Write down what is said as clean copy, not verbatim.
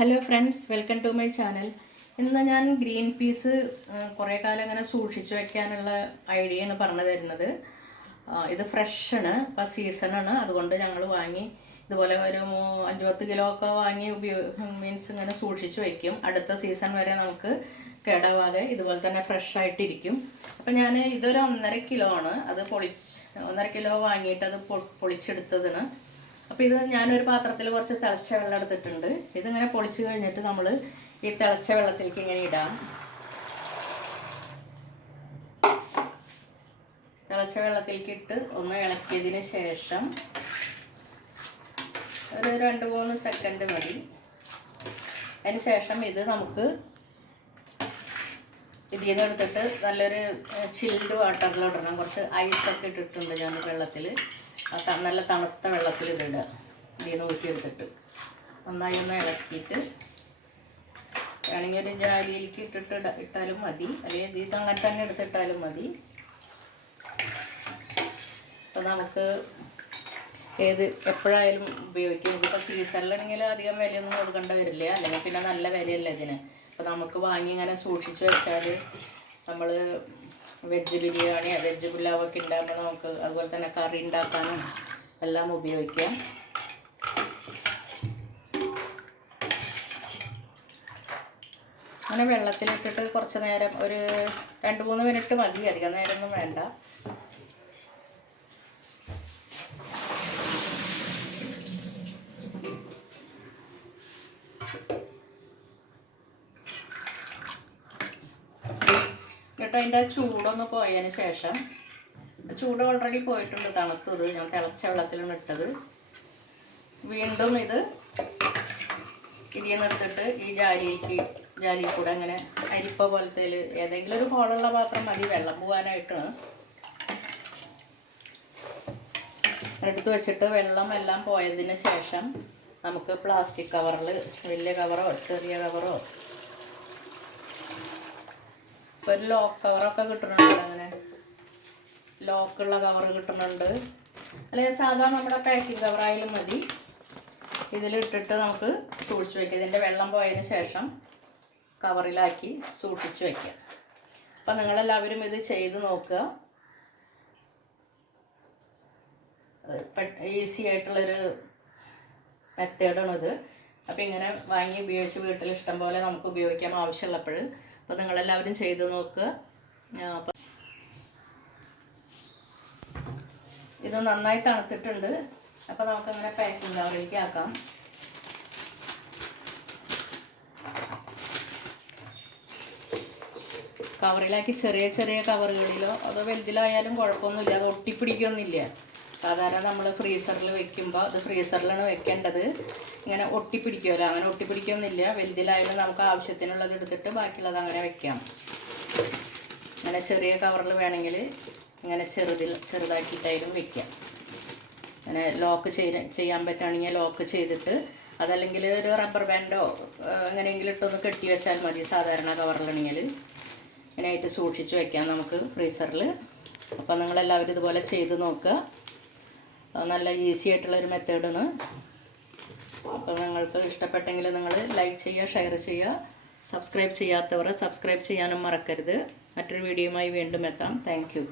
Hello friends, welcome to my channel. ഇന്ന് ഞാൻ green peas കുറേ കാലം ഇങ്ങനെ സൂക്ഷിച്ചു വെക്കാനുള്ള ഐഡിയയാണ് പറഞ്ഞു തരുന്നത്. ഇത് ഫ്രഷാണ്, ഇപ്പോൾ സീസണാണ്. അതുകൊണ്ട് ഞങ്ങൾ വാങ്ങി ഇതുപോലെ ഒരു 5-10 കിലോ ഒക്കെ വാങ്ങി മീൻസ് ഇങ്ങനെ സൂക്ഷിച്ചു വയ്ക്കും. അടുത്ത സീസൺ വരെ നമുക്ക് കേടാവാതെ ഇതുപോലെ തന്നെ ഫ്രഷായിട്ടിരിക്കും. അപ്പം ഞാൻ ഇതൊരു 1.5 കിലോ ആണ്. അത് 1.5 കിലോ വാങ്ങിയിട്ട് അത് പൊളിച്ചെടുത്തതാണ്. അപ്പോൾ ഇത് ഞാനൊരു പാത്രത്തിൽ കുറച്ച് തിളച്ച വെള്ളം എടുത്തിട്ടുണ്ട്. ഇതിങ്ങനെ പൊളിച്ച് കഴിഞ്ഞിട്ട് നമ്മൾ ഈ തിളച്ച വെള്ളത്തിലേക്ക് ഇങ്ങനെ ഇടാം. തിളച്ച വെള്ളത്തിലേക്ക് ഇട്ട് ഒന്ന് ഇളക്കിയതിന് ശേഷം ഒരു 2-3 സെക്കൻഡ് മതി. അതിന് ശേഷം ഇത് നമുക്ക് ഇതിൽ നിന്ന് എടുത്തിട്ട് നല്ലൊരു ചിൽഡ് വാട്ടറിലിടണം. കുറച്ച് ഐസൊക്കെ ഇട്ടിട്ടുണ്ട് ഞാൻ വെള്ളത്തിൽ. നല്ല തണുത്ത വെള്ളത്തിൽ ഇതിടുക. ഇതിൽ നിന്ന് ഊറ്റിയെടുത്തിട്ട് നന്നായി ഒന്ന് ഇളക്കിയിട്ട് വേണമെങ്കിൽ ഒരു ജാലിയിലേക്ക് ഇട്ടാലും മതി, അല്ലെങ്കിൽ ഇത് അങ്ങനെ തന്നെ എടുത്തിട്ടാലും മതി. അപ്പോൾ നമുക്ക് എപ്പോഴായാലും ഉപയോഗിക്കും. ഇതിപ്പോൾ സീസണിലാണെങ്കിൽ അധികം വിലയൊന്നും കൊടുക്കേണ്ട വരില്ല, അല്ലെങ്കിൽ പിന്നെ നല്ല വിലയല്ല ഇതിന്. അപ്പോൾ നമുക്ക് വാങ്ങി ഇങ്ങനെ സൂക്ഷിച്ച് വെച്ചാൽ നമ്മൾ വെജ് ബിരിയാണി, വെജ് പുലാവൊക്കെ ഉണ്ടാകുമ്പോൾ നമുക്ക് അതുപോലെ തന്നെ കറി ഉണ്ടാക്കാനും എല്ലാം ഉപയോഗിക്കാം. അങ്ങനെ വെള്ളത്തിലിട്ടിട്ട് കുറച്ച് നേരം ഒരു 2-3 മിനിറ്റ് മതി, അധികം നേരമൊന്നും വേണ്ട. എന്നിട്ട് അതിൻ്റെ ചൂടൊന്ന് പോയതിന് ശേഷം, ചൂട് ഓൾറെഡി പോയിട്ടുണ്ട്, തണുത്തത് ഞാൻ തിളച്ച വെള്ളത്തിലാണ് ഇട്ടത്. വീണ്ടും ഇത് ഇതിൽ നിന്ന് എടുത്തിട്ട് ഈ ജാലിയിൽ കൂടെ അങ്ങനെ അരിപ്പ പോലത്തെ ഏതെങ്കിലും ഒരു ഹോളുള്ള പാത്രം മതി വെള്ളം പോകാനായിട്ടാണ്. എടുത്ത് വെച്ചിട്ട് വെള്ളം എല്ലാം പോയതിന് ശേഷം നമുക്ക് പ്ലാസ്റ്റിക് കവറിൽ, വലിയ കവറോ ചെറിയ കവറോ, ഇപ്പോൾ ഒരു ലോക്ക് കവറൊക്കെ കിട്ടുന്നുണ്ട്, അങ്ങനെ ലോക്കുള്ള കവർ കിട്ടുന്നുണ്ട്, അല്ലെങ്കിൽ സാധാ നമ്മുടെ പാക്കിംഗ് കവറായാലും മതി. ഇതിലിട്ടിട്ട് നമുക്ക് സൂക്ഷിച്ച് വയ്ക്കാം. ഇതിൻ്റെ വെള്ളം പോയതിന് ശേഷം കവറിലാക്കി സൂക്ഷിച്ച് വയ്ക്കാം. അപ്പം നിങ്ങളെല്ലാവരും ഇത് ചെയ്ത് നോക്കുക. ഈസി ആയിട്ടുള്ളൊരു മെത്തേഡാണിത്. അപ്പോൾ ഇങ്ങനെ വാങ്ങി ഉപയോഗിച്ച് വീട്ടിൽ ഇഷ്ടം പോലെ നമുക്ക് ഉപയോഗിക്കാം ആവശ്യമുള്ളപ്പോൾ. അപ്പോൾ നിങ്ങളെല്ലാവരും ചെയ്ത് നോക്കുക. അപ്പം ഇത് നന്നായി തണുത്തിട്ടുണ്ട്. അപ്പോൾ നമുക്കങ്ങനെ പാക്കിംഗ് കവറിലേക്ക് ആക്കാം. കവറിലാക്കി ചെറിയ ചെറിയ കവറുകളിലോ അതോ വലുതിലായാലും കുഴപ്പമൊന്നുമില്ല, അത് ഒട്ടിപ്പിടിക്കൊന്നുമില്ല. സാധാരണ നമ്മൾ ഫ്രീസറിൽ വെക്കുമ്പോൾ അത് ഫ്രീസറിലാണ് വെക്കേണ്ടത്. ഇങ്ങനെ ഒട്ടിപ്പിടിക്കുമല്ലോ, അങ്ങനെ ഒട്ടിപ്പിടിക്കൊന്നുമില്ല. വലുതിലായാലും നമുക്ക് ആവശ്യത്തിനുള്ളത് എടുത്തിട്ട് ബാക്കിയുള്ളത് അങ്ങനെ വെക്കാം. അങ്ങനെ ചെറിയ കവറിൽ വേണമെങ്കിൽ ഇങ്ങനെ ചെറുതാക്കിയിട്ടായാലും വെക്കാം. അങ്ങനെ ലോക്ക് ചെയ്യാൻ പറ്റുകയാണെങ്കിൽ ലോക്ക് ചെയ്തിട്ട്, അതല്ലെങ്കിൽ ഒരു റബ്ബർ ബാൻഡോ എങ്ങനെയെങ്കിലും ഇട്ടൊന്ന് കെട്ടി വെച്ചാൽ മതി. സാധാരണ കവറിലാണെങ്കിൽ ഇങ്ങനെയായിട്ട് സൂക്ഷിച്ച് വെക്കാം നമുക്ക് ഫ്രീസറിൽ. അപ്പോൾ നിങ്ങളെല്ലാവരും ഇതുപോലെ ചെയ്ത് നോക്കുക. നല്ല ഈസി ആയിട്ടുള്ളൊരു മെത്തേഡാണ്. അപ്പോൾ നിങ്ങൾക്ക് ഇഷ്ടപ്പെട്ടെങ്കിൽ നിങ്ങൾ ലൈക്ക് ചെയ്യുക, ഷെയർ ചെയ്യുക. സബ്സ്ക്രൈബ് ചെയ്യാത്തവർ സബ്സ്ക്രൈബ് ചെയ്യാനും മറക്കരുത്. മറ്റൊരു വീഡിയോയുമായി വീണ്ടും എത്താം. Thank you.